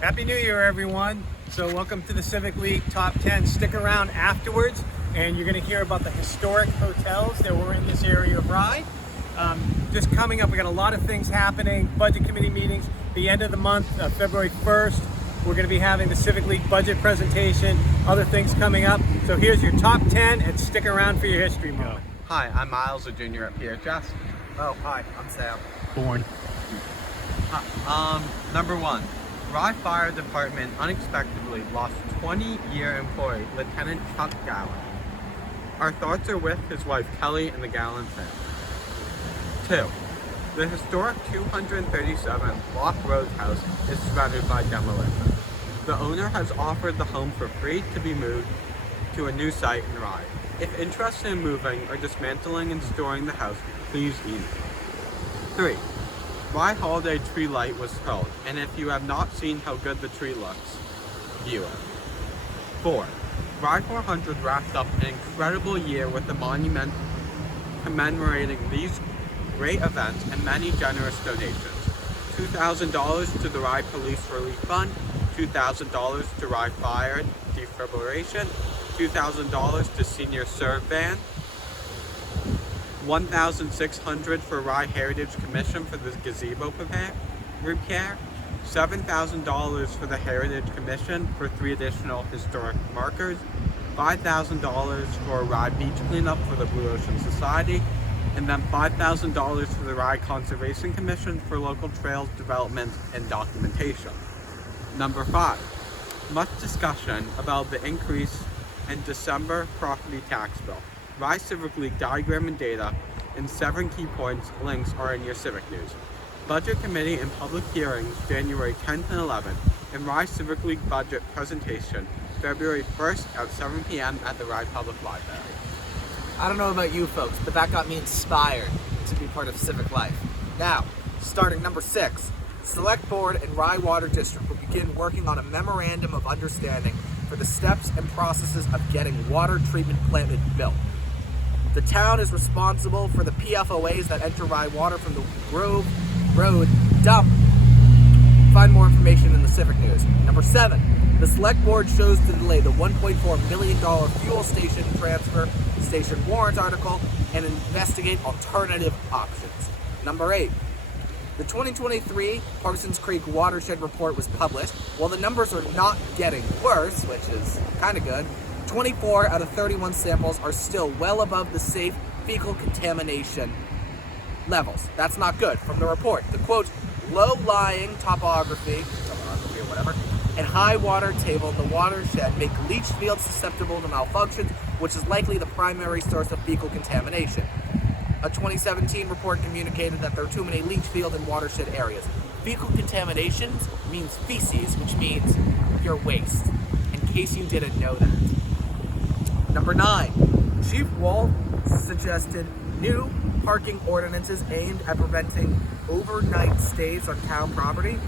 Happy New Year, everyone. So welcome to the Civic Week Top 10. Stick around afterwards and you're going to hear about the historic hotels that were in this area of Rye. Just coming up, we got a lot of things happening. Budget committee meetings, the end of the month, February 1st. We're going to be having the Civic League budget presentation, other things coming up. So here's your top 10 and stick around for your history moment. Hi, I'm Miles, a junior at PHS. Oh, hi, I'm Sam. Born. Number 1. Rye Fire Department unexpectedly lost 20-year employee, Lieutenant Chuck Gallen. Our thoughts are with his wife Kelly and the Gallen family. 2. The historic 237 Block Road house is threatened by demolition. The owner has offered the home for free to be moved to a new site in Rye. If interested in moving or dismantling and storing the house, please email. 3. Rye Holiday Tree Light was held, and if you have not seen how good the tree looks, view it. 4. Rye 400 wrapped up an incredible year with a monument commemorating these great events and many generous donations. $2,000 to the Rye Police Relief Fund, $2,000 to Rye Fire Defibrillation, $2,000 to Senior Serve Van, $1,600 for Rye Heritage Commission for the gazebo repair, $7,000 for the Heritage Commission for 3 additional historic markers, $5,000 for Rye Beach cleanup for the Blue Ocean Society, and then $5,000 for the Rye Conservation Commission for local trails development and documentation. Number 5. Much discussion about the increase in December property tax bill. Rye Civic League diagram and data and 7 key points links are in your Civic News. Budget Committee and public hearings January 10th and 11th, and Rye Civic League budget presentation February 1st at 7 p.m. at the Rye Public Library. I don't know about you folks, but that got me inspired to be part of civic life. Now, starting number 6, Select Board and Rye Water District will begin working on a memorandum of understanding for the steps and processes of getting water treatment plant built. The town is responsible for the PFOAs that enter Rye water from the Grove Road dump. Find more information in the Civic News. Number 7, the Select Board chose to delay the $1.4 million fuel station transfer station warrant article and investigate alternative options. Number 8, the 2023 Parsons Creek Watershed Report was published. While the numbers are not getting worse, which is kind of good, 24 out of 31 samples are still well above the safe fecal contamination levels. That's not good. From the report, the quote, low-lying topography or whatever, and high water table in the watershed make leach fields susceptible to malfunctions, which is likely the primary source of fecal contamination. A 2017 report communicated that there are too many leach field and watershed areas. Fecal contaminations means feces, which means your waste, in case you didn't know that. Number 9, Chief Wolf suggested new parking ordinances aimed at preventing overnight stays on town property.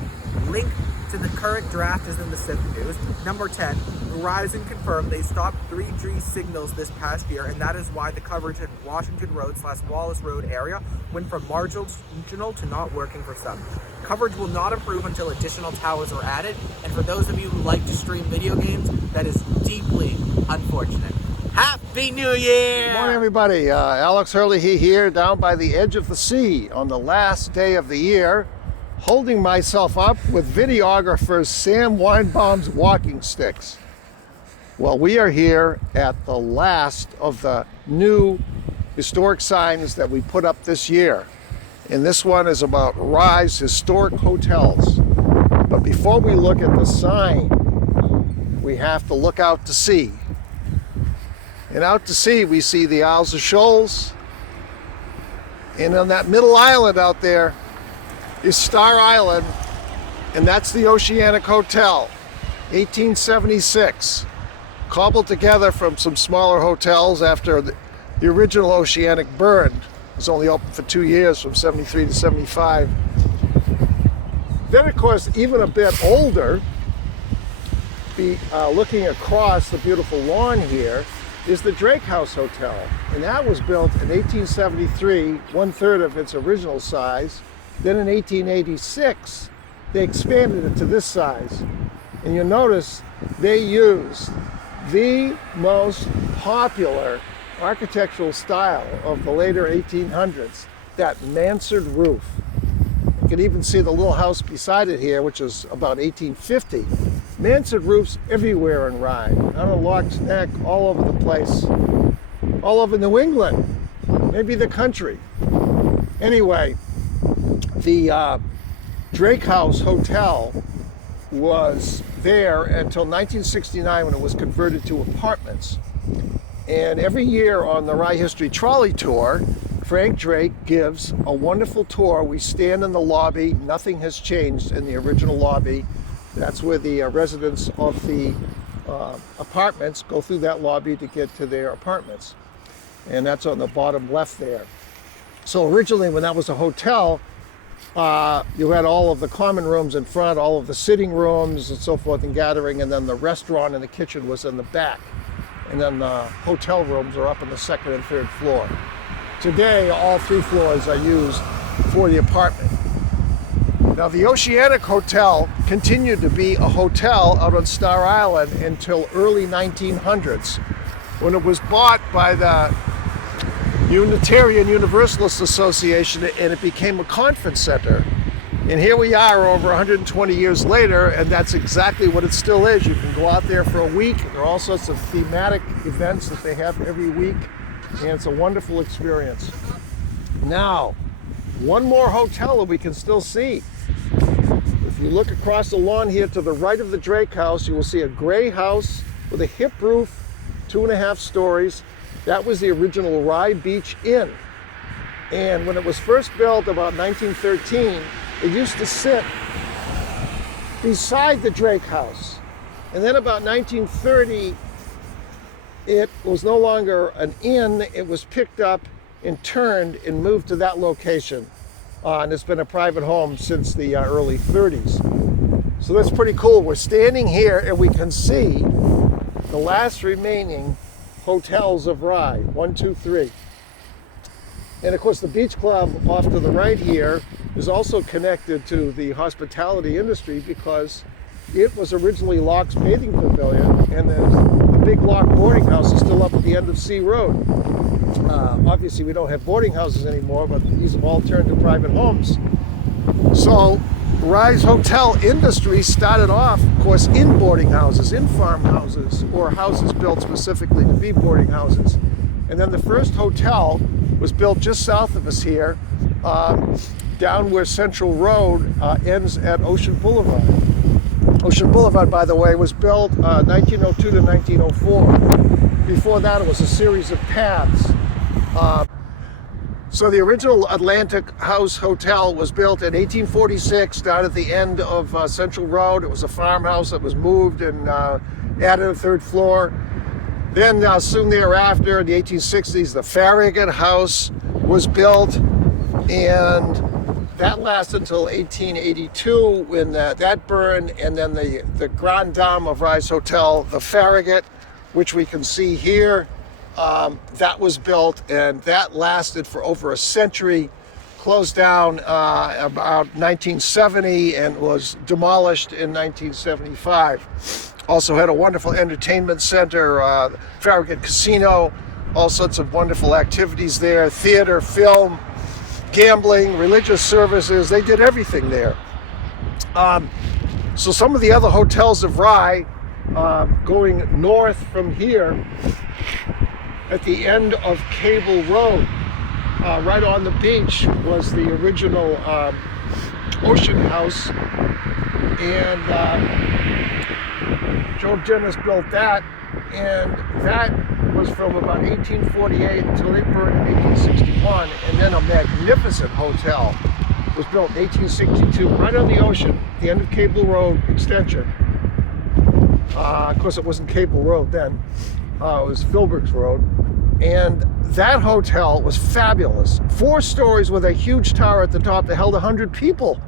Link to the current draft is in the Civic News. Number 10, Verizon confirmed they stopped 3G signals this past year, and that is why the coverage in Washington Road / Wallace Road area went from marginal to not working for some. Coverage will not improve until additional towers are added, and for those of you who like to stream video games, that is deeply unfortunate. Happy New Year! Good morning, everybody. Alex Herlihy here, down by the edge of the sea on the last day of the year, holding myself up with videographer Sam Weinbaum's walking sticks. Well, we are here at the last of the new historic signs that we put up this year. And this one is about Rye's historic hotels. But before we look at the sign, we have to look out to sea. And out to sea, we see the Isles of Shoals. And on that middle island out there is Star Island, and that's the Oceanic Hotel, 1876. Cobbled together from some smaller hotels after the original Oceanic burned. It was only open for 2 years, from 73 to 75. Then, of course, even a bit older, looking across the beautiful lawn here, is the Drake House Hotel. And that was built in 1873, 1/3 of its original size. Then in 1886, they expanded it to this size. And you'll notice they used the most popular architectural style of the later 1800s, that mansard roof. You can even see the little house beside it here, which is about 1850. Mansard roofs everywhere in Rye, on Lock's Neck, all over the place, all over New England, maybe the country. Anyway, the Drake House Hotel was there until 1969 when it was converted to apartments. And every year on the Rye History Trolley Tour, Frank Drake gives a wonderful tour. We stand in the lobby. Nothing has changed in the original lobby. That's where the residents of the apartments go through that lobby to get to their apartments. And that's on the bottom left there. So originally, when that was a hotel, you had all of the common rooms in front, all of the sitting rooms and so forth and gathering, and then the restaurant and the kitchen was in the back. And then the hotel rooms are up on the second and third floor. Today, all 3 floors are used for the apartment. Now, the Oceanic Hotel continued to be a hotel out on Star Island until early 1900s, when it was bought by the Unitarian Universalist Association and it became a conference center. And here we are over 120 years later, and that's exactly what it still is. You can go out there for a week. There are all sorts of thematic events that they have every week, and it's a wonderful experience. Now, one more hotel that we can still see. If you look across the lawn here to the right of the Drake House, you will see a gray house with a hip roof, 2.5 stories. That was the original Rye Beach Inn. And when it was first built about 1913, it used to sit beside the Drake House. And then about 1930, it was no longer an inn. It was picked up and turned and moved to that location. And it's been a private home since the early 30s. So that's pretty cool. We're standing here and we can see the last remaining hotels of Rye, 1, 2, 3. And of course the beach club off to the right here is also connected to the hospitality industry because it was originally Lock's Bathing Pavilion, and the big Lock boarding house is still up at the end of Sea Road. Obviously we don't have boarding houses anymore, but these have all turned to private homes. So Rye's hotel industry started off, of course, in boarding houses, in farmhouses, or houses built specifically to be boarding houses. And then the first hotel was built just south of us here, down where Central Road ends at Ocean Boulevard. Ocean Boulevard, by the way, was built 1902 to 1904. Before that, it was a series of paths. So the original Atlantic House Hotel was built in 1846 down at the end of Central Road. It was a farmhouse that was moved and added a 3rd floor. Then soon thereafter, in the 1860s, the Farragut House was built, and that lasted until 1882 when that burned, and then the Grand Dame of Rye's Hotel, the Farragut, which we can see here, that was built, and that lasted for over a century, closed down about 1970 and was demolished in 1975. Also had a wonderful entertainment center, Farragut Casino, all sorts of wonderful activities there, theater, film, gambling, religious services. They did everything there. So some of the other hotels of Rye, going north from here, at the end of Cable Road, right on the beach, was the original Ocean House, and Joe Dennis built that, and that was from about 1848 until it burned in 1861, and then a magnificent hotel was built in 1862 right on the ocean, the end of Cable Road extension. Of course, it wasn't Cable Road then, it was Philbrooks Road, and that hotel was fabulous. 4 stories with a huge tower at the top that held 100 people.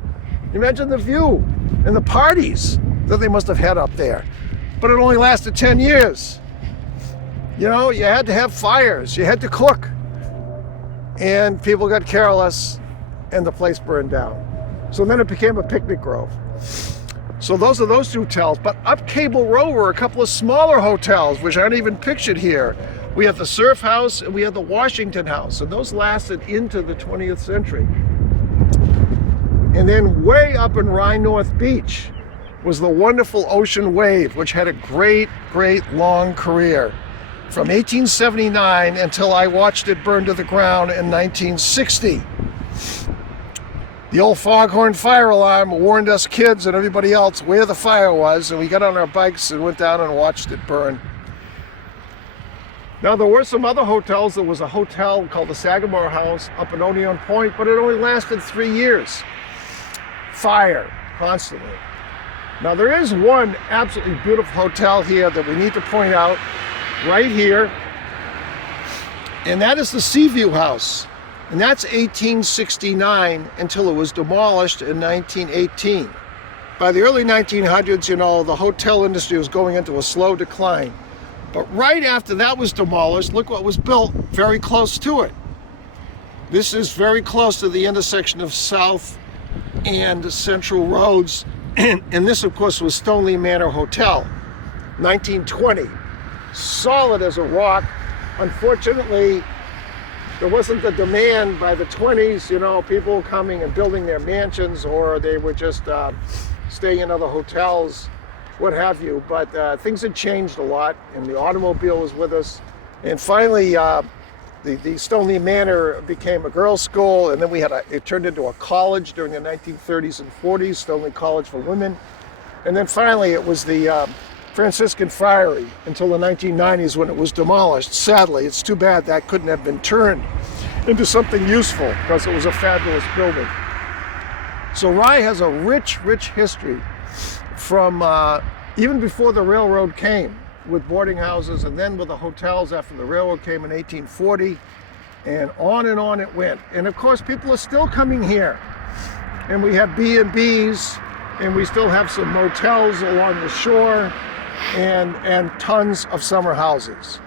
Imagine the view and the parties that they must have had up there. But it only lasted 10 years. You know, you had to have fires, you had to cook, and people got careless and the place burned down. So then it became a picnic grove. So those are those two hotels. But up Cable Row were a couple of smaller hotels, which aren't even pictured here. We had the Surf House and we had the Washington House, and those lasted into the 20th century. And then way up in Rye North Beach was the wonderful Ocean Wave, which had a great, great long career from 1879 until I watched it burn to the ground in 1960. The old foghorn fire alarm warned us kids and everybody else where the fire was, and we got on our bikes and went down and watched it burn. Now, there were some other hotels. There was a hotel called the Sagamore House up in Oneon Point, but it only lasted 3 years. Fire, constantly. Now, there is one absolutely beautiful hotel here that we need to point out right here, and that is the Seaview House. And that's 1869 until it was demolished in 1918. By the early 1900s, you know, the hotel industry was going into a slow decline. But right after that was demolished, look what was built very close to it. This is very close to the intersection of South and Central Roads. And this, of course, was Stoneleigh Manor Hotel, 1920. Solid as a rock. Unfortunately, there wasn't the demand by the 20s, you know, people coming and building their mansions, or they were just staying in other hotels, what have you. But things had changed a lot, and the automobile was with us. And finally, the Stoneleigh Manor became a girls' school, and then it turned into a college during the 1930s and 40s, Stoneleigh College for Women. And then finally, it was the Franciscan Friary until the 1990s when it was demolished. Sadly, it's too bad that couldn't have been turned into something useful, because it was a fabulous building. So Rye has a rich, rich history from even before the railroad came, with boarding houses, and then with the hotels after the railroad came in 1840, and on it went. And of course, people are still coming here, and we have B&Bs, and we still have some motels along the shore, and tons of summer houses.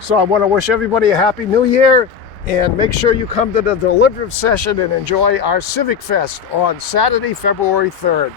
So I want to wish everybody a happy new year, and make sure you come to the deliberative session and enjoy our Civic Fest on Saturday, February 3rd.